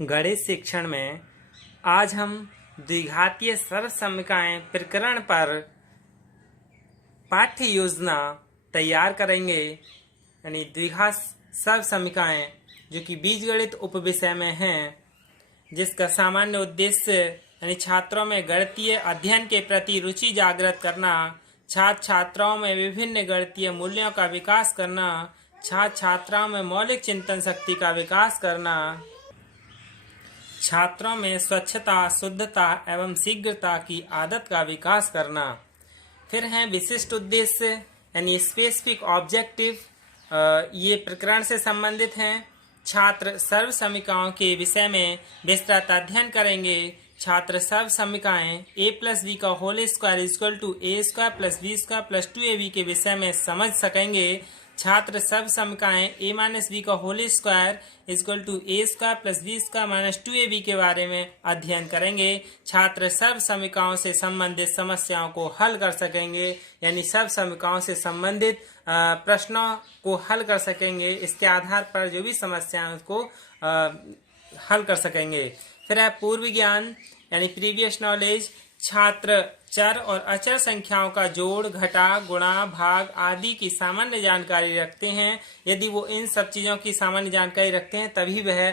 गणित शिक्षण में आज हम द्विघातीय सर्वसमीकरण प्रकरण पर पाठ्य योजना तैयार करेंगे। यानी द्विघात सर्वसमीकरण जो कि बीजगणित उपविषय में हैं, जिसका सामान्य उद्देश्य यानी छात्रों में गणितीय अध्ययन के प्रति रुचि जागृत करना, छात्र छात्राओं में विभिन्न गणितीय मूल्यों का विकास करना, छात्र छात्राओं में मौलिक चिंतन शक्ति का विकास करना, छात्रों में स्वच्छता, शुद्धता एवं शीघ्रता की आदत का विकास करना। फिर हैं विशिष्ट उद्देश्य यानी स्पेसिफिक ऑब्जेक्टिव, ये प्रकरण से संबंधित हैं। छात्र सर्व समीकरणों के विषय में विस्तृत अध्ययन करेंगे। छात्र सर्व समीकरण a प्लस बी का whole square equal to A square plus B square plus 2ab के विषय में समझ सकेंगे। छात्र सर्व समीकरण a माइनस बी का whole square equal to A square plus B square minus 2ab के बारे में अध्ययन करेंगे। छात्र सर्व समीकरणों से संबंधित समस्याओं को हल कर सकेंगे, यानी सर्व समीकरणों से संबंधित प्रश्नों को हल कर सकेंगे। इसके आधार पर जो भी समस्याएं उसको हल कर सकेंगे। फिर है पूर्व ज्ञान यानी प्रीवियस नॉलेज। छात्र चर और अचर संख्याओं का जोड़, घटा, गुणा, भाग आदि की सामान्य जानकारी रखते हैं। यदि वो इन सब चीज़ों की सामान्य जानकारी रखते हैं तभी वह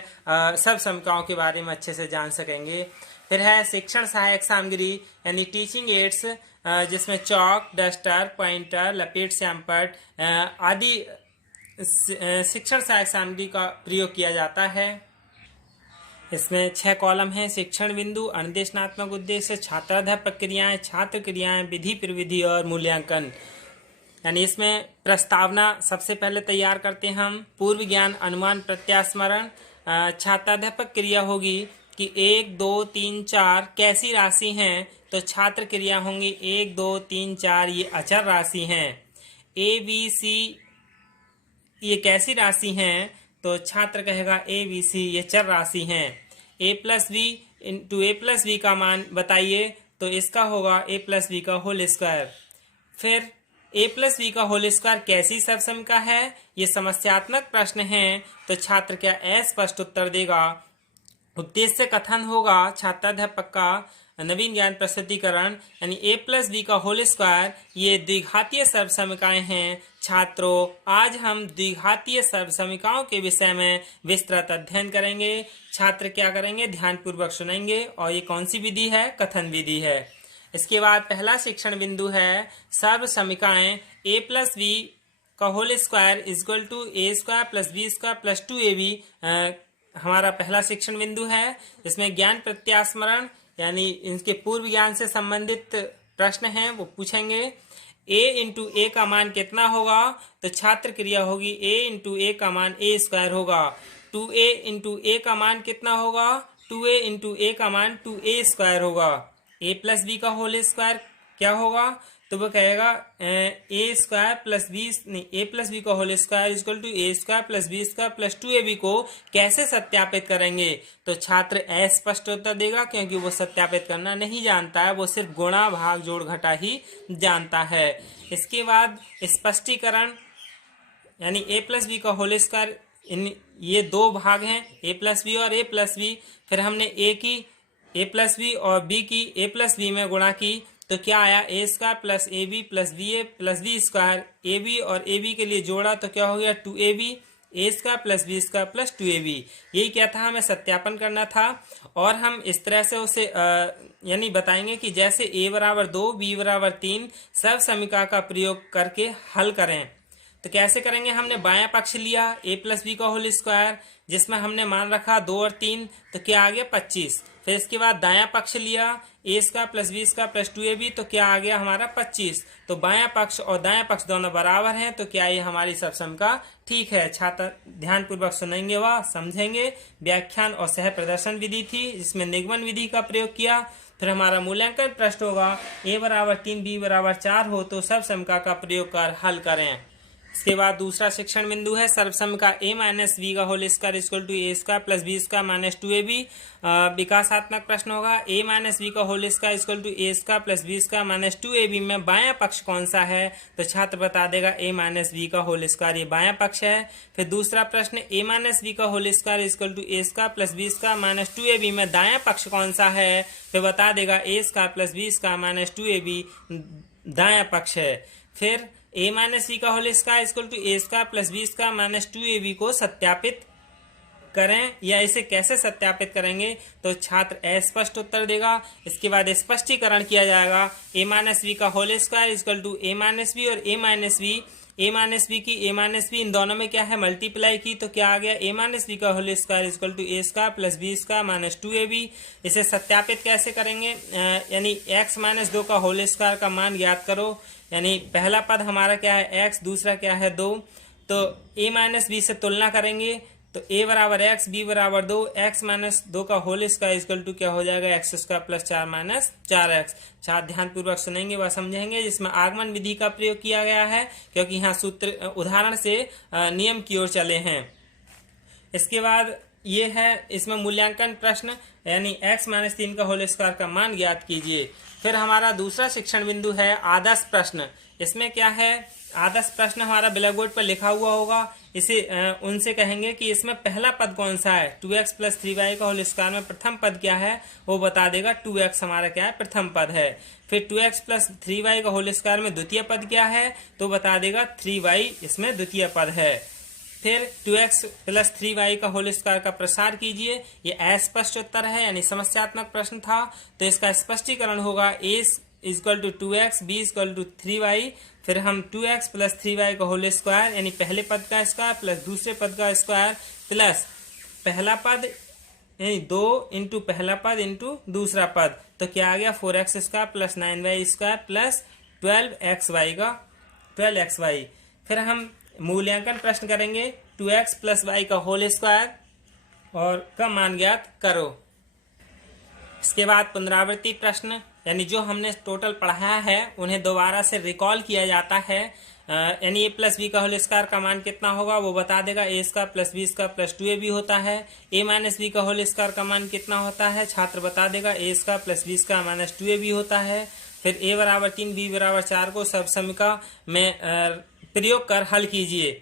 सब समीकरणों के बारे में अच्छे से जान सकेंगे। फिर है शिक्षण सहायक सामग्री यानी टीचिंग एड्स, जिसमें चौक, डस्टर, पॉइंटर, लपेट सैंपट आदि शिक्षण सहायक सामग्री का प्रयोग किया जाता है। इसमें 6 कॉलम हैं। शिक्षण बिंदु, अनुदेशनात्मक उद्देश्य, छात्राध्यापक क्रियाएं, छात्र क्रियाएं, विधि प्रविधि और मूल्यांकन। यानी इसमें प्रस्तावना सबसे पहले तैयार करते हैं हम। पूर्व ज्ञान, अनुमान, प्रत्यास्मरण। छात्राध्यापक क्रिया होगी कि 1, 2, 3, 4 कैसी राशि हैं, तो छात्र क्रिया होंगी 1, 2, 3, 4 ये अचर राशि हैं। A, B, C ये कैसी राशि हैं, तो छात्र कहेगा A, B, C ये चर राशि हैं। A plus B into A plus B का मान बताइए, तो इसका होगा A प्लस बी का होल स्क्वायर। फिर A प्लस बी का होल स्क्वायर कैसी सर्वसमीकरण है, ये समस्यात्मक प्रश्न है, तो छात्र क्या अस्पष्ट उत्तर देगा। उद्देश्य कथन होगा छात्राध्यापक का नवीन ज्ञान प्रस्तुतिकरण यानी a प्लस बी का होल स्क्वायर ये द्विघातीय सर्वसमीकरण हैं। छात्रों, आज हम द्विघातीय सर्वसमीकरणों के विषय में विस्तृत अध्ययन करेंगे। छात्र क्या करेंगे, ध्यानपूर्वक सुनेंगे। और ये कौन सी विधि है, कथन विधि है। इसके बाद पहला शिक्षण बिंदु है सर्वसमीकरण a प्लस बी का whole square equal to A square plus B square plus 2ab हमारा पहला शिक्षण बिंदु है। इसमें ज्ञान प्रत्यास्मरण यानी इनके पूर्व ज्ञान से संबंधित प्रश्न हैं, वो पूछेंगे। a इंटू ए का मान कितना होगा, तो छात्र क्रिया होगी a इंटू ए का मान a स्क्वायर होगा। 2a इंटू ए का मान कितना होगा, 2a इंटू ए का मान 2a स्क्वायर होगा। a प्लस बी का होल स्क्वायर क्या होगा, तो वो कहेगा a square plus B A plus B का whole square equal to A square plus B square plus 2ab को कैसे सत्यापित करेंगे, तो छात्र अस्पष्ट उत्तर देगा, क्योंकि वो सत्यापित करना नहीं जानता है, वो सिर्फ गुणा, भाग, जोड़, घटा ही जानता है। इसके बाद स्पष्टीकरण यानी a प्लस बी का होल स्क्वायर, ये दो भाग हैं a प्लस बी और a प्लस बी। फिर हमने a प्लस बी और b की a प्लस बी में गुणा की, तो क्या आया a square plus A B plus B A plus B square. A B और ए बी के लिए जोड़ा तो क्या हो गया 2ab, A square plus B square plus 2ab। यही क्या था, हमें सत्यापन करना था। और हम इस तरह से उसे यानी बताएंगे कि जैसे a बराबर 2, b बराबर 3 सर्व समीकरण का प्रयोग करके हल करें। तो कैसे करेंगे, हमने बायां पक्ष लिया a प्लस बी का होल स्क्वायर, जिसमें हमने मान रखा 2 और 3, तो क्या आ गया 25। फिर इसके बाद दायां पक्ष लिया a square plus B square plus 2ab, तो क्या आ गया हमारा 25। तो बायां पक्ष और दायां पक्ष दोनों बराबर हैं, तो क्या ये हमारी सर्वसमीकरण ठीक है। छात्र ध्यानपूर्वक सुनेंगे व समझेंगे। व्याख्यान और सह प्रदर्शन विधि थी, जिसमें निगमन विधि का प्रयोग किया। फिर हमारा मूल्यांकन प्रश्न होगा a बराबर 3 b बराबर 4 हो तो सर्वसमीकरण का प्रयोग कर हल करें। इसके बाद दूसरा शिक्षण बिंदु है सर्वसम का a माइनस वी का whole square equal to A square plus B square minus 2ab। विकासात्मक प्रश्न होगा a माइनस वी का whole square equal to A square plus B square minus 2ab में बायां पक्ष कौन सा है, तो छात्र बता देगा a माइनस वी का होल स्क्वायर, ये बायां पक्ष है। फिर दूसरा प्रश्न a माइनस वी का whole square equal to A square plus B square minus 2ab में दायां पक्ष कौन सा है, तो बता देगा a square plus B square minus 2ab दायां पक्ष है। फिर a माइनस वी का whole square equal to A square plus B square minus 2ab को सत्यापित करें, या इसे कैसे सत्यापित करेंगे, तो छात्र अस्पष्ट उत्तर देगा। इसके बाद स्पष्टीकरण किया जाएगा a माइनस वी का whole square equal to A minus B और a माइनस वी की a माइनस वी इन दोनों में क्या है मल्टीप्लाई की, तो क्या आ गया a माइनस वी का whole square equal to A square plus B square minus 2ab। इसे सत्यापित कैसे करेंगे, यानी x माइनस 2 का होल स्क्वायर का मान ज्ञात करो, यानी पहला पद हमारा क्या है x, दूसरा क्या है 2, तो a माइनस बी से तुलना करेंगे, तो a बराबर x, b बराबर 2, x माइनस 2 का होल स्क्वायर इक्वल टू क्या हो जाएगा x square plus 4 minus 4x। छात्र ध्यानपूर्वक सुनेंगे व समझेंगे, जिसमें आगमन विधि का प्रयोग किया गया है, क्योंकि यहाँ सूत्र उदाहरण से नियम की ओर चले हैं। इसके बाद ये है इसमें मूल्यांकन प्रश्न, यानी x माइनस 3 का होल स्क्वायर का मान ज्ञात कीजिए। फिर हमारा दूसरा शिक्षण बिंदु है आदर्श प्रश्न। इसमें क्या है, आदर्श प्रश्न हमारा ब्लैक बोर्ड पर लिखा हुआ होगा, इसे उनसे कहेंगे कि इसमें पहला पद कौन सा है, 2x प्लस 3y का होल स्क्वायर में प्रथम पद क्या है, वो बता देगा 2x हमारा क्या है प्रथम पद है। फिर 2x प्लस 3y का होल स्क्वायर में द्वितीय पद क्या है, तो बता देगा 3y इसमें द्वितीय पद है। फिर 2x प्लस 3y का होल स्क्वायर का प्रसार कीजिए, ये अस्पष्ट उत्तर है, यानी समस्यात्मक प्रश्न था, तो इसका स्पष्टीकरण होगा a equal to 2x, b equal to 3y। फिर हम 2x प्लस 3y का होल स्क्वायर यानी पहले पद का स्क्वायर प्लस दूसरे पद का स्क्वायर प्लस पहला पद यानी 2 इंटू पहला पद इंटू दूसरा पद, तो क्या आ गया 4x square plus 9y square plus 12xy। फिर हम मूल्यांकन प्रश्न करेंगे 2x प्लस y का होल स्क्वायर और का मान ज्ञात करो। इसके बाद पुनरावृत्ति प्रश्न, यानी जो हमने टोटल पढ़ाया है उन्हें दोबारा से रिकॉल किया जाता है, यानी a प्लस बी का होल स्क्वायर का मान कितना होगा, वो बता देगा a square plus B square plus 2ab होता है। a माइनस बी का होल स्क्वायर का मान कितना होता है, छात्र बता देगा a square plus B square minus 2ab होता है। फिर a बराबर 3 b बराबर 4 को सर्वसमिका में प्रयोग कर हल कीजिए,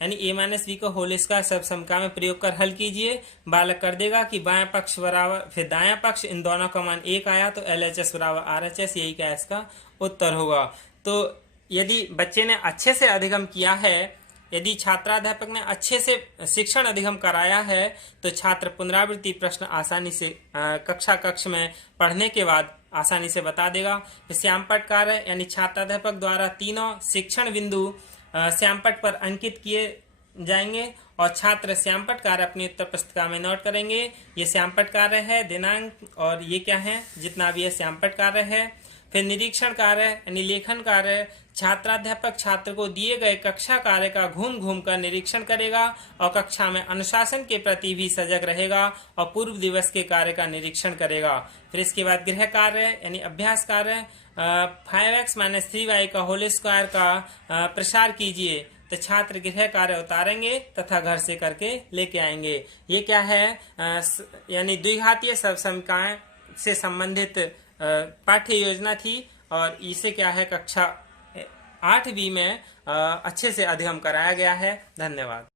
यानी a माइनस बी का होल स्क्वायर सर्वसमिका में प्रयोग कर हल कीजिए। बालक कर देगा कि बायां पक्ष बराबर फिर दायां पक्ष, इन दोनों का मान 1 आया तो LHS बराबर RHS, यही क्या इसका उत्तर होगा। तो यदि बच्चे ने अच्छे से अधिगम किया है, यदि छात्राध्यापक ने अच्छे से शिक्षण अधिगम कराया है, तो छात्र पुनरावृत्ति प्रश्न आसानी से कक्ष में पढ़ने के बाद आसानी से बता देगा। श्यामपट्ट कार्य यानी छात्राध्यापक द्वारा तीनों शिक्षण बिंदु श्यामपट्ट पर अंकित किए जाएंगे और छात्र श्यामपट्ट कार्य अपनी उत्तर पुस्तिका में नोट करेंगे। ये श्यामपट्ट कार्य है, दिनांक और ये क्या है जितना भी ये श्यामपट्ट कार्य है। फिर निरीक्षण कार्य यानी लेखन कार्य, छात्राध्यापक छात्र को दिए गए कक्षा कार्य का घूम घूम कर निरीक्षण करेगा और कक्षा में अनुशासन के प्रति भी सजग रहेगा और पूर्व दिवस के कार्य का निरीक्षण करेगा। फिर इसके बाद गृह कार्य यानी अभ्यास कार्य, 5x माइनस 3y का होल स्क्वायर का प्रसार कीजिए, तो छात्र गृह कार्य उतारेंगे तथा घर से करके लेके आएंगे। ये क्या है, यानी द्विघातीय सर्वसमिकाएं से संबंधित पाठ्य योजना थी और इसे क्या है कक्षा 8वीं में अच्छे से अध्ययन कराया गया है। धन्यवाद।